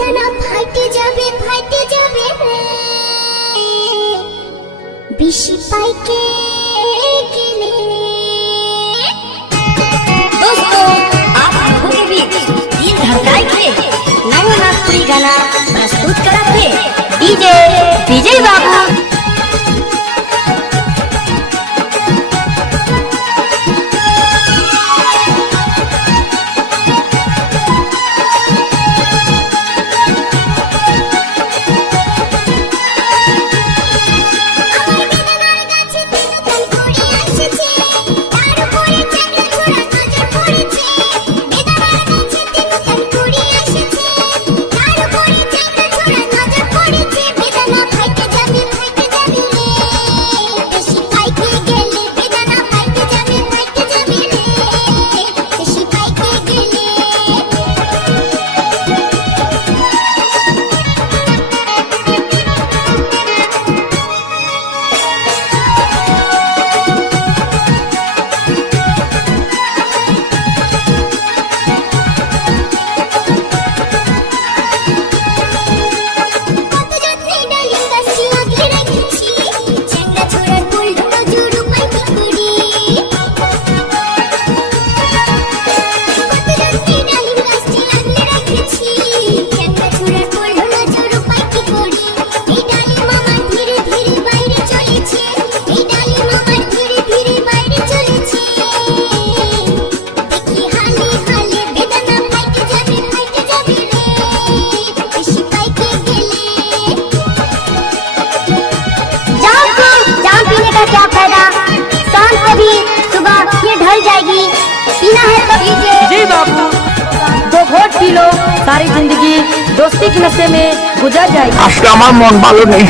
বেদনা ফাটে যাবে বেশি পাইকে গেলে। दोस्तों आप लोगों के बीच दिल धड़काए के नवरात्रि गाना प्रस्तुत कराते डीजे विजय बाबू। क्या फायदा, शाम को भी सुबह ये ढल जाएगी। पीना है तो पीजिए। जी बाबू, 2 घोट पी लो, सारी जिंदगी दोस्ती के नशे में गुजर जाएगी। आज আমার মন ভালো নেই।